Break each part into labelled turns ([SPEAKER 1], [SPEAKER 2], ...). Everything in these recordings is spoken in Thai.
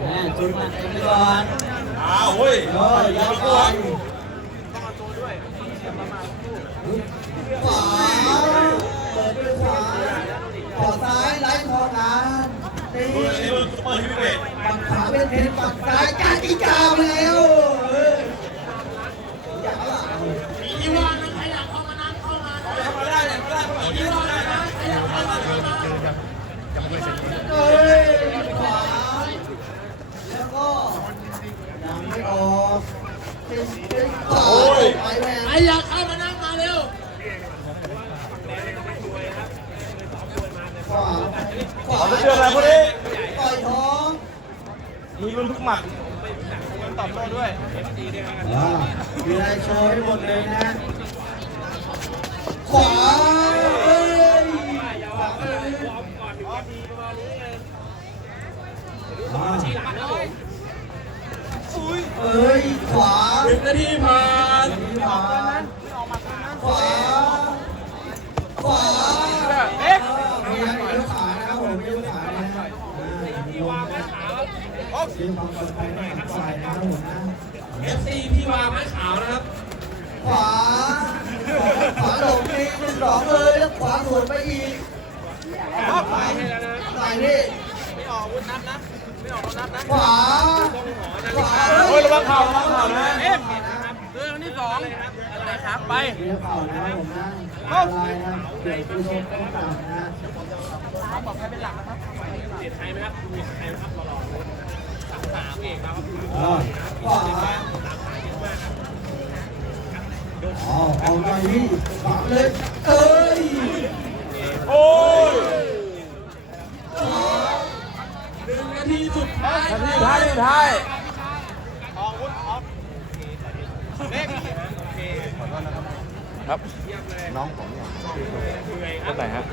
[SPEAKER 1] จุดมันไปก่อน
[SPEAKER 2] เฮ้ย
[SPEAKER 1] ยาวก่อนขวาเปิดด้วยขวาขอซ้ายไล่ทองงานนี่ฝั่งขวาเป็นเทนฝั่งซ้ายกาติกาไปแล้วอยากละอีวานใครอยากเข้ามานั่งเข้ามาได้เลยอีวานใครอยากเข้ามาเฮ้ยขวาแล้วก็ยังไม่ออกขวาไปแล้วใครอยากเข้ามานั่งมาเร็วขวา
[SPEAKER 2] จะเจออะไรพวกนี้
[SPEAKER 1] ต่อยท้อง
[SPEAKER 2] มีลุ้นทุกหมัดตอบโต้ด้วย
[SPEAKER 1] มีอะไรโชว์ให้หมดเลยนะขวาเอ้ยเอ้ยขวา
[SPEAKER 2] 10 นาทีผ่าน
[SPEAKER 1] ขวาขวามีอะไรยกขานะครับผมยกขานะครับลงนะครับยืนความปลอดภัยให้ฝ่ายนะครับผมนะ
[SPEAKER 2] FC พี่วาไม้ขาวนะครับ
[SPEAKER 1] ขวาหลงที1-2เลยแล้วขวาสวนไปอีกใส่นี่
[SPEAKER 2] ไม่ออกวุ้นนับนะไม่ออกนับนะ
[SPEAKER 1] ขวา
[SPEAKER 2] โอ้ยระวังเข่านะ
[SPEAKER 3] เรื่องที่2อะไรครับไป
[SPEAKER 1] เรียกเข่านะครับผมนะอะไรนะเดี๋ยวผู้ชมต้องตามนะ
[SPEAKER 3] บอกใครเป็นหลักนะครับ
[SPEAKER 2] เสียไทยไหมครับมีไทยไหมครับรอ3เองครับ
[SPEAKER 1] ขวาเอาหน่อยพี่ขวาเลยเอ้ย
[SPEAKER 2] โอ้ย
[SPEAKER 3] 1 นาทีสุดท้าย
[SPEAKER 2] นาทีสุดท้ายออกวุ้นออกเล็กครับน้องผมคนไหนฮะ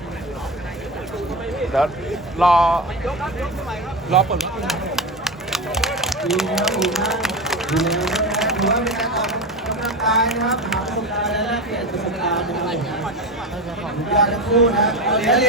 [SPEAKER 2] เดี๋ยวรอเปิด
[SPEAKER 1] ดีนะดีนะดีนะถือว่าเป็นการออกกำลังกายนะครับหาประสบการณ์และแลกเปลี่ยนประสบการณ์นะครับยอดทั้งคู่นะ